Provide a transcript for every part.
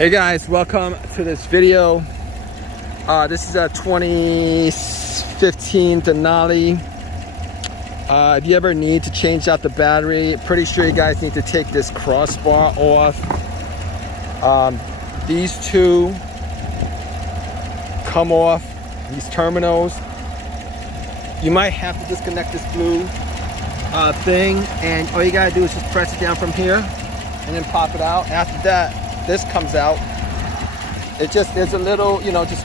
Hey guys, welcome to this video. This is a 2015 Denali. If you ever need to change out the battery, pretty sure you guys need to take this crossbar off. These two come off, these terminals. You might have to disconnect this blue thing, and all you gotta do is just press it down from here and then pop it out. After that, this comes out. It just, there's a little, you know, just,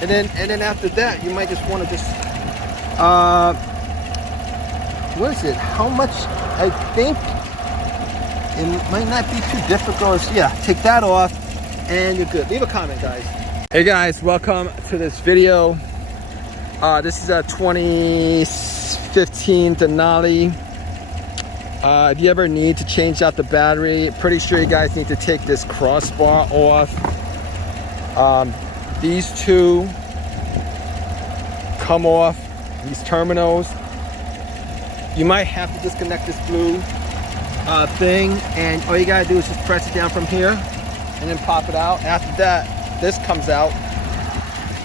and then after that, you might just want to just, what is it? How much? I think it might not be too difficult. Yeah, take that off and you're good. Leave a comment, guys. Hey guys, welcome to this video. This is a 2015 Denali. If you ever need to change out the battery, pretty sure you guys need to take this crossbar off. These two come off, these terminals. You might have to disconnect this blue thing, and all you gotta do is just press it down from here and then pop it out. After that, this comes out.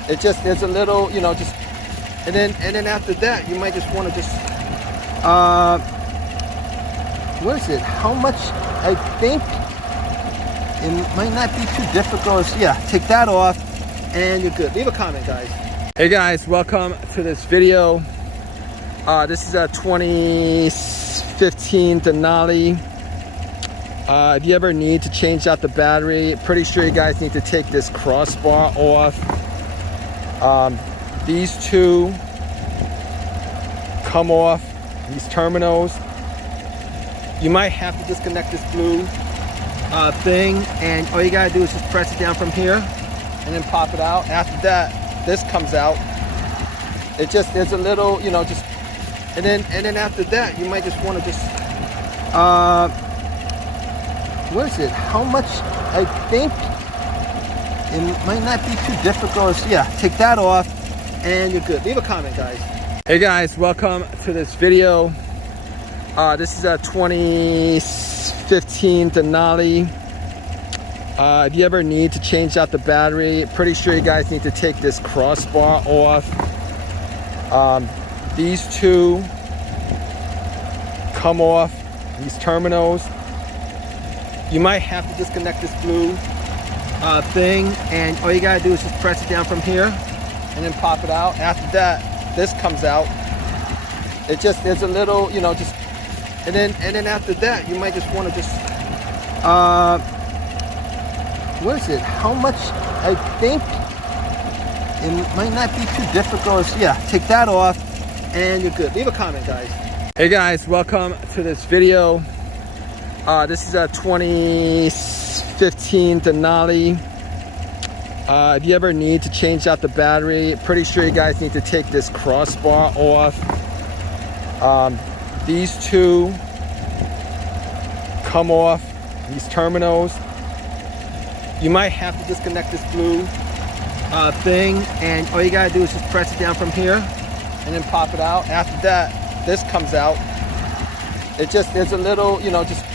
It just, there's a little, you know, just, and then after that, you might just want to just, what is it? How much? I think it might not be too difficult. Yeah, take that off and you're good. Leave a comment, guys. Hey guys, welcome to this video. This is a 2015 Denali. If you ever need to change out the battery, pretty sure you guys need to take this crossbar off. These two come off, these terminals. You might have to disconnect this blue thing, and all you gotta do is just press it down from here and then pop it out. After that, this comes out. It just, there's a little, you know, just, and then after that, you might just want to just, what is it? How much? I think it might not be too difficult. Yeah, take that off and you're good. Leave a comment, guys. Hey guys, welcome to this video. This is a 2015 Denali. If you ever need to change out the battery, pretty sure you guys need to take this crossbar off. These two come off, these terminals. You might have to disconnect this blue thing, and all you gotta do is just press it down from here and then pop it out. After that, this comes out. It just, there's a little, you know, just, and then after that, you might just want to just, what is it? How much? I think it might not be too difficult. Yeah, take that off and you're good. Leave a comment, guys. Hey guys, welcome to this video. This is a 2015 Denali. If you ever need to change out the battery, pretty sure you guys need to take this crossbar off. These two come off, these terminals. You might have to disconnect this blue thing, and all you gotta do is just press it down from here and then pop it out. After that, this comes out. It just, there's a little, you know, just,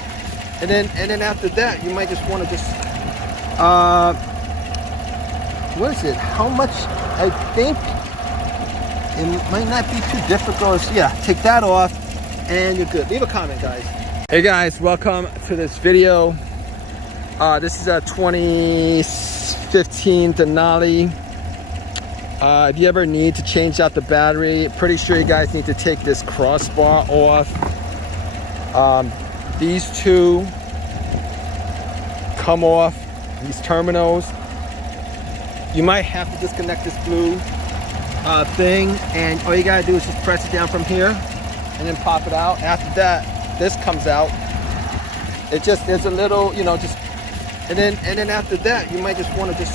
and then after that, you might just want to just, what is it? How much? I think it might not be too difficult. Yeah, take that off and you're good. Leave a comment, guys. Hey guys, welcome to this video. This is a 2015 Denali. If you ever need to change out the battery, pretty sure you guys need to take this crossbar off. These two come off, these terminals. You might have to disconnect this blue thing, and all you gotta do is just press it down from here and then pop it out. After that, this comes out. It just, there's a little, you know, just, and then after that, you might just want to just,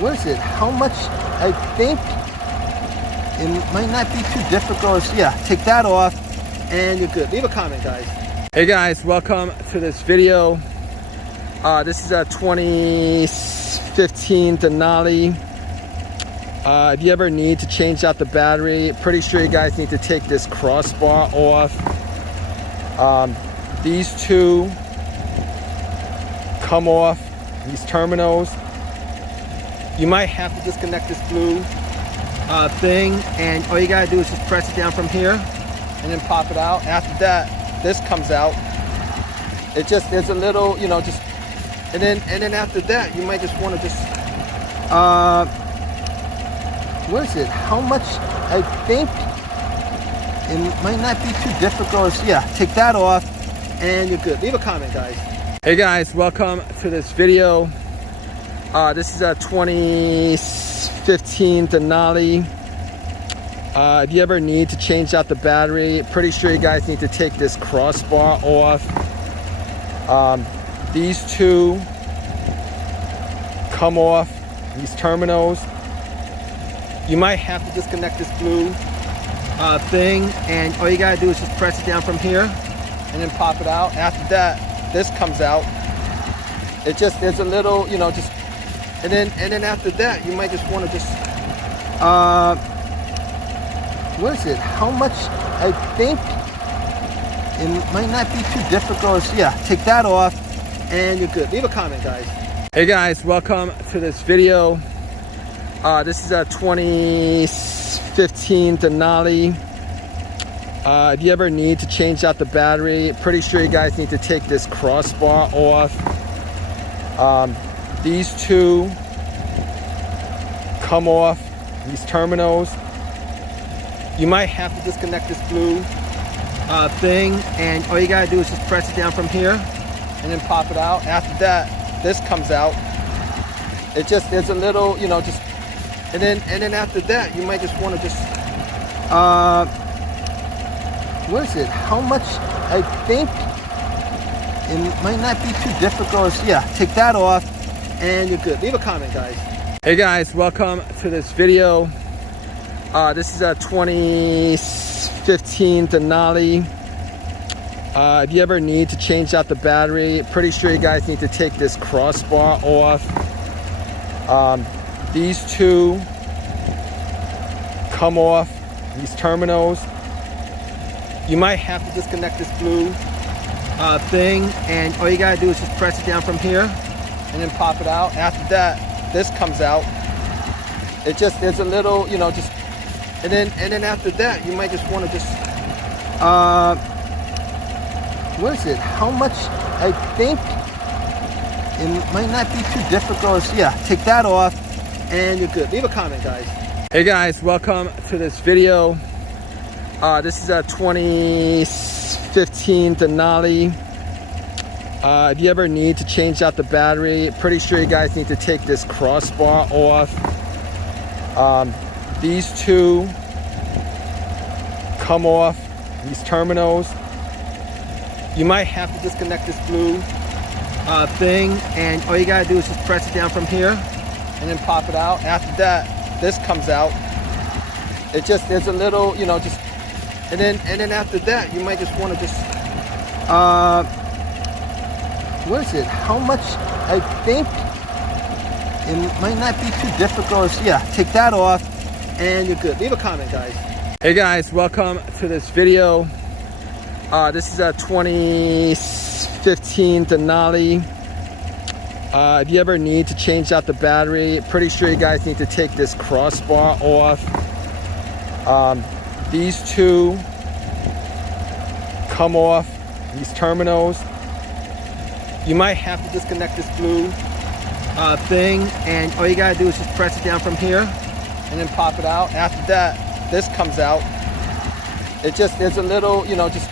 what is it? How much? I think it might not be too difficult. Yeah, take that off and you're good. Leave a comment, guys. Hey guys, welcome to this video. This is a 2015 Denali. If you ever need to change out the battery, pretty sure you guys need to take this crossbar off. These two come off these terminals. You might have to disconnect this blue thing, and all you gotta do is just press it down from here and then pop it out. After that, this comes out. It just, there's a little, you know, just, and then after that, you might just want to just, what is it? How much? I think it might not be too difficult. Yeah, take that off and you're good. Leave a comment, guys. Hey guys, welcome to this video. This is a 2015 Denali. If you ever need to change out the battery, pretty sure you guys need to take this crossbar off. These two come off these terminals. You might have to disconnect this blue thing, and all you gotta do is just press it down from here and then pop it out. After that, this comes out. It just, there's a little, you know, just, and then after that, you might just want to just, what is it? How much? I think it might not be too difficult. Yeah, take that off and you're good. Leave a comment, guys. Hey guys, welcome to this video. This is a 2015 Denali. If you ever need to change out the battery, pretty sure you guys need to take this crossbar off. These two come off these terminals. You might have to disconnect this blue thing, and all you gotta do is just press it down from here and then pop it out. After that, this comes out. It just, there's a little, you know, just, and then after that, you might just want to just, what is it? How much? I think it might not be too difficult. Yeah, take that off and you're good. Leave a comment, guys. Hey guys, welcome to this video. This is a 2015 Denali. If you ever need to change out the battery, pretty sure you guys need to take this crossbar off. These two come off these terminals. You might have to disconnect this blue thing, and all you gotta do is just press it down from here and then pop it out. After that, this comes out. It just, there's a little, you know, just, and then after that, you might just want to just, what is it? How much? I think it might not be too difficult. Yeah, take that off and you're good. Leave a comment, guys. Hey guys, welcome to this video. This is a 2015 Denali. If you ever need to change out the battery, pretty sure you guys need to take this crossbar off. These two come off these terminals. You might have to disconnect this blue thing, and all you gotta do is just press it down from here and then pop it out. After that, this comes out. It just, there's a little, you know, just, and then after that, you might just want to just, what is it? How much? I think it might not be too difficult. Yeah, take that off and you're good. Leave a comment, guys. Hey guys, welcome to this video. This is a 2015 Denali. If you ever need to change out the battery, pretty sure you guys need to take this crossbar off. These two come off these terminals. You might have to disconnect this blue thing, and all you gotta do is just press it down from here and then pop it out. After that, this comes out. It just, there's a little, you know, just,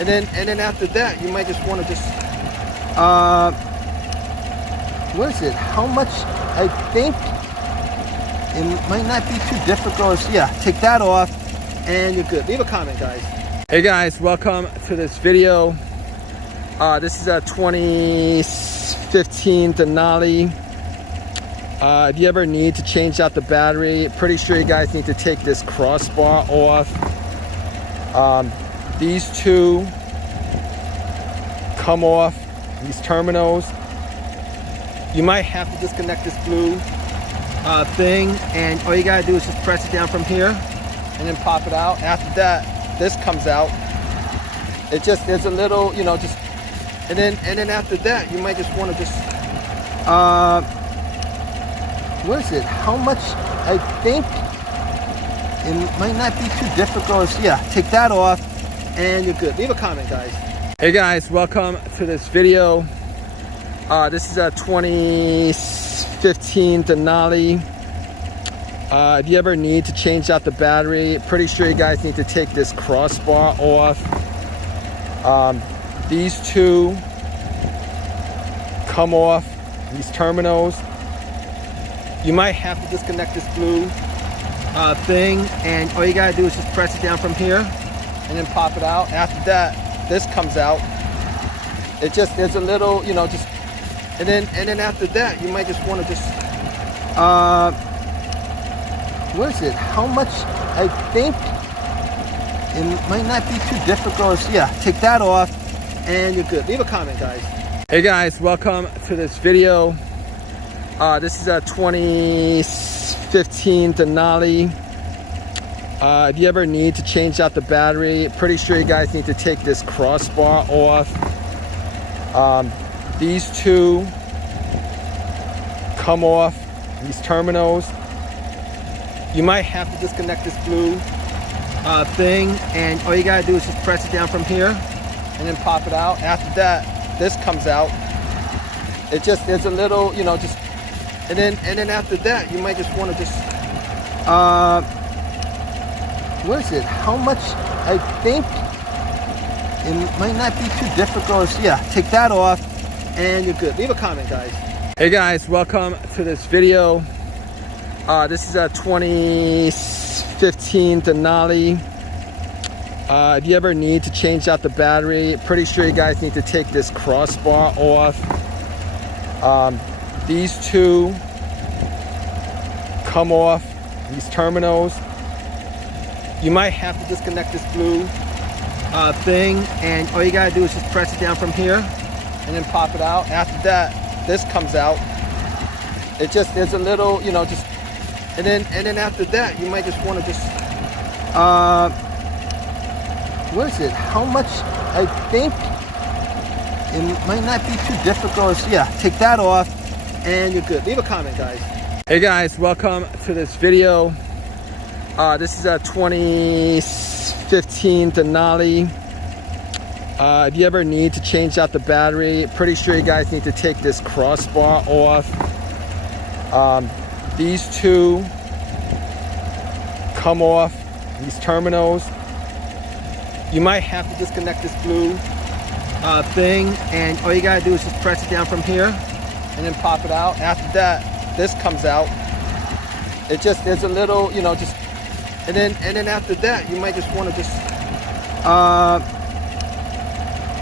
and then after that, you might just want to just, what is it? How much? I think it might not be too difficult. Yeah, take that off and you're good. Leave a comment, guys. Hey guys, welcome to this video. This is a 2015 Denali. If you ever need to change out the battery, pretty sure you guys need to take this crossbar off. These two come off these terminals. You might have to disconnect this blue thing, and all you gotta do is just press it down from here and then pop it out. After that, this comes out. It just, there's a little, you know, just, And then after that, you might just want to just what is it? How much? I think it might not be too difficult. Yeah, take that off and you're good. Leave a comment, guys. Hey guys, welcome to this video. This is a 2015 Denali. If you ever need to change out the battery, pretty sure you guys need to take this crossbar off. These two come off, these terminals. You might have to disconnect this blue thing, and all you gotta do is just press it down from here and then pop it out. After that, this comes out. It just, there's a little, you know, just, and then after that, you might just want to just what is it? How much? I think it might not be too difficult. Yeah, take that off and you're good. Leave a comment, guys. Hey guys, welcome to this video. This is a 2015 Denali. If you ever need to change out the battery, pretty sure you guys need to take this crossbar off. These two come off, these terminals. You might have to disconnect this blue thing, and all you gotta do is just press it down from here and then pop it out. After that, this comes out. It just, there's a little, you know, just, and then after that, you might just want to just what is it? How much? I think it might not be too difficult. Yeah, take that off and you're good. Leave a comment, guys. Hey guys, welcome to this video. This is a 2015 Denali. If you ever need to change out the battery, pretty sure you guys need to take this crossbar off. These two come off, these terminals. You might have to disconnect this blue thing, and all you gotta do is just press it down from here and then pop it out. After that, this comes out. It just, there's a little, you know, just, and then after that, you might just want to just what is it? How much? I think it might not be too difficult. Yeah, take that off and you're good. Leave a comment, guys. Hey guys, welcome to this video. This is a 2015 Denali. If you ever need to change out the battery, pretty sure you guys need to take this crossbar off. These two come off, these terminals. You might have to disconnect this blue thing, and all you gotta do is just press it down from here and then pop it out. After that, this comes out. It just, there's a little, you know, just, and then after that, you might just want to just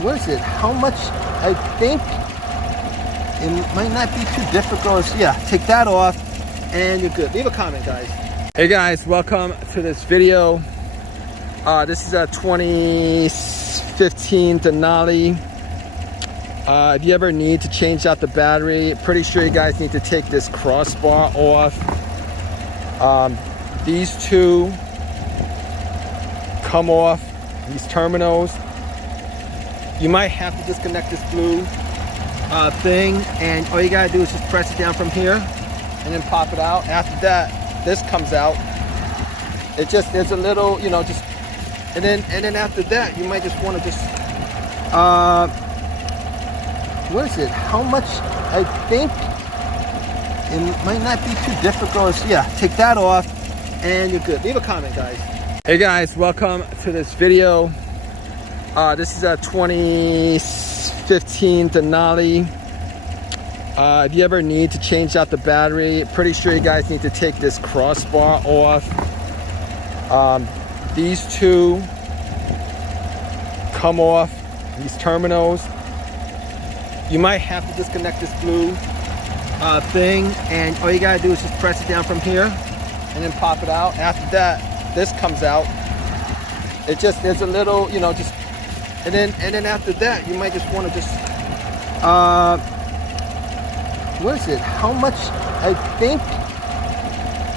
what is it? How much? I think it might not be too difficult. Yeah, take that off and you're good. Leave a comment, guys. Hey guys, welcome to this video. This is a 2015 Denali. If you ever need to change out the battery, pretty sure you guys need to take this crossbar off. These two come off, these terminals. You might have to disconnect this blue thing, and all you gotta do is just press it down from here and then pop it out. After that, this comes out. It just, there's a little, you know, just, and then after that, you might just want to just what is it? How much? I think it might not be too difficult. Yeah, take that off and you're good. Leave a comment, guys. Hey guys, welcome to this video. This is a 2015 Denali. If you ever need to change out the battery, pretty sure you guys need to take this crossbar off. These two come off, these terminals. You might have to disconnect this blue thing, and all you gotta do is just press it down from here and then pop it out. After that, this comes out. It just, there's a little, you know, just, and then after that, you might just want to just what is it? How much? I think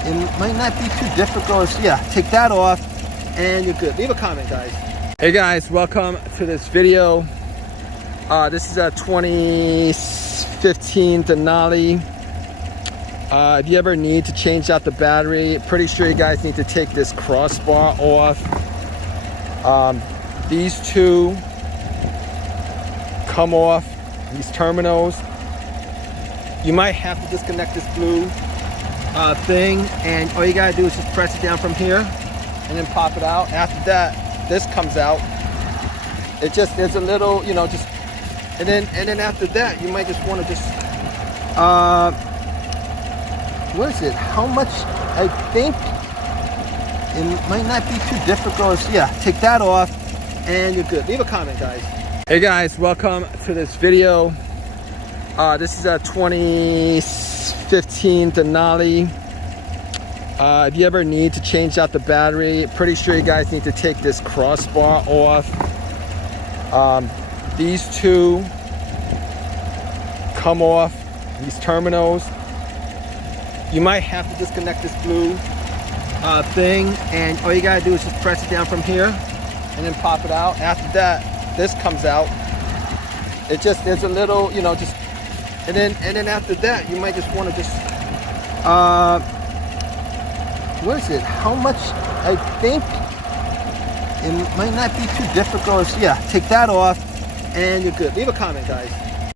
it might not be too difficult. Yeah, take that off and you're good. Leave a comment, guys. Hey guys, welcome to this video. This is a 2015 Denali. If you ever need to change out the battery, pretty sure you guys need to take this crossbar off. These two come off, these terminals. You might have to disconnect this blue thing, and all you gotta do is just press it down from here and then pop it out. After that, this comes out. It just, there's a little, you know, just, and then after that, you might just want to just, what is it? How much? I think it might not be too difficult. So yeah, take that off, and you're good. Leave a comment, guys. Hey guys, welcome to this video. This is a 2015 Denali. If you ever need to change out the battery, pretty sure you guys need to take this crossbar off. These two come off, these terminals. You might have to disconnect this blue thing, and all you gotta do is just press it down from here and then pop it out. After that, this comes out. It just, there's a little, you know, just, and then after that, you might just want to just, what is it? How much? I think it might not be too difficult. So yeah, take that off, and you're good. Leave a comment, guys.